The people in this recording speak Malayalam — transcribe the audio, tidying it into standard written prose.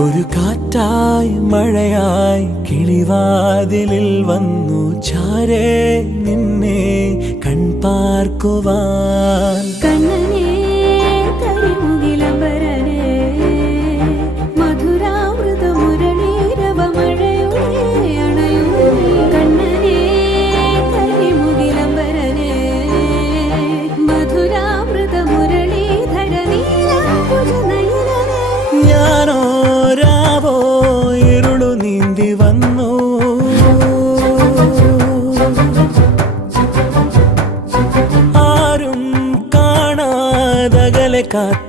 ഒരു കാറ്റായി മഴയായി കിളിവാതിലിൽ വന്നു ചാരേ നിന്നെ കൺപാർക്കുവാൻ. കണ്ണനേ കരിമുകിലംബരനേ മധുരാമൃത മുരളീരവ മഴയുടെ അണയുന്നേ. കണ്ണനേ കരിമുകിലംബരനേ മധുരാമൃത മുരളീധര നീലാംബുജ നയനനേ. ഞാനോ രാവോ ഇരുളു നീന്തി വന്നു, ആരും കാണാതകലെ കാത്തു